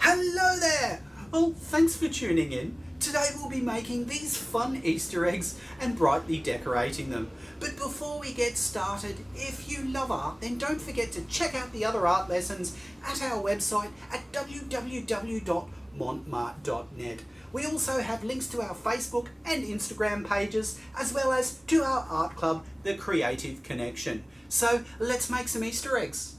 Hello there! Well, thanks for tuning in. Today we'll be making these fun Easter eggs and brightly decorating them. But before we get started, if you love art, then don't forget to check out the other art lessons at our website at www.montmart.net. We also have links to our Facebook and Instagram pages, as well as to our art club, The Creative Connection. So let's make some Easter eggs.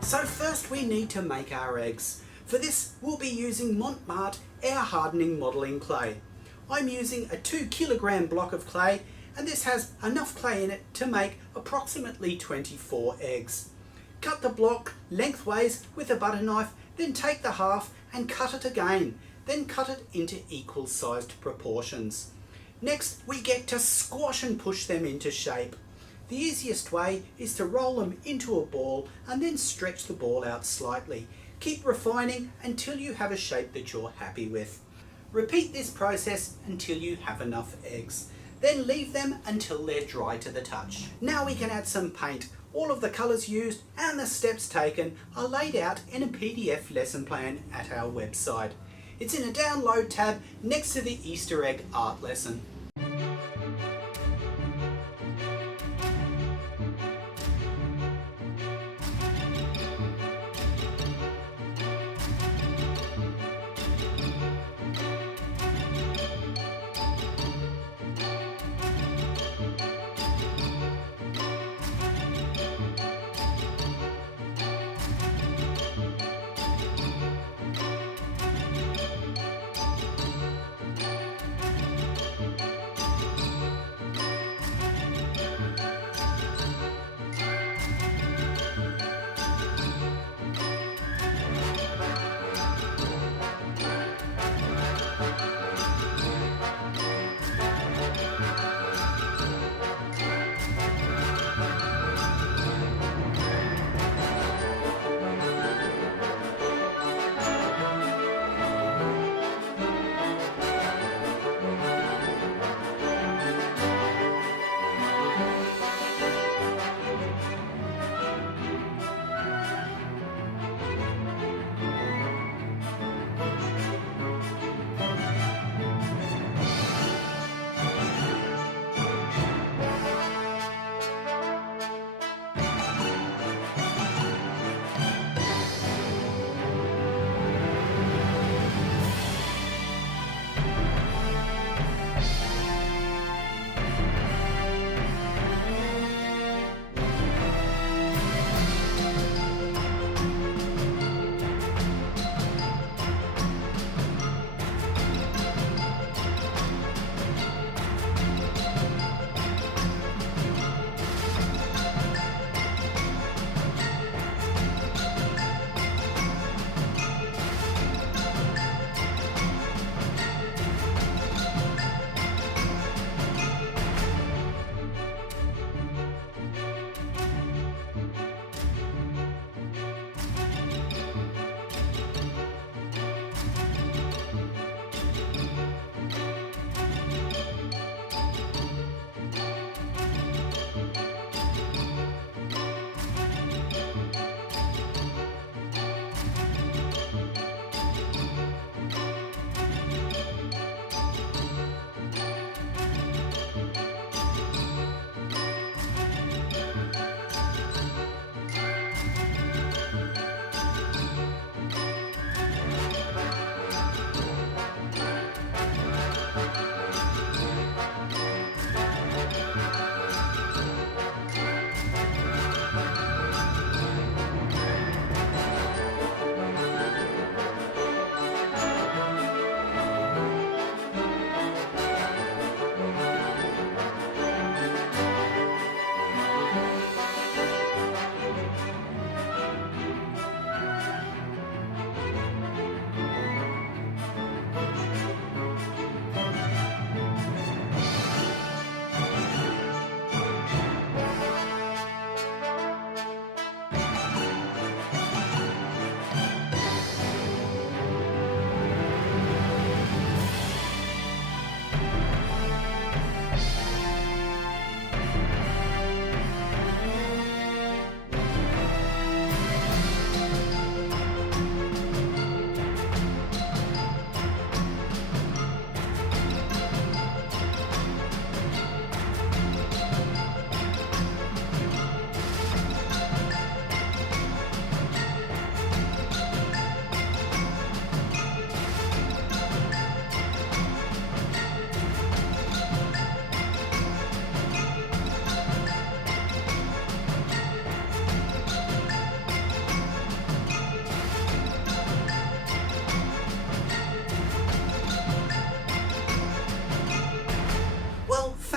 So first we need to make our eggs. For this we'll be using Montmart air hardening modelling clay. I'm using a 2 kilogram block of clay, and this has enough clay in it to make approximately 24 eggs. Cut the block lengthways with a butter knife, then take the half and cut it again, then cut it into equal sized proportions. Next we get to squash and push them into shape. The easiest way is to roll them into a ball and then stretch the ball out slightly. Keep refining until you have a shape that you're happy with. Repeat this process until you have enough eggs. Then leave them until they're dry to the touch. Now we can add some paint. All of the colours used and the steps taken are laid out in a PDF lesson plan at our website. It's in a download tab next to the Easter egg art lesson.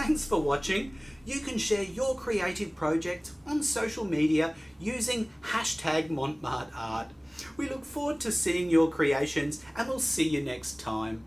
Thanks for watching. You can share your creative project on social media using #MontmartArt. We look forward to seeing your creations and we'll see you next time.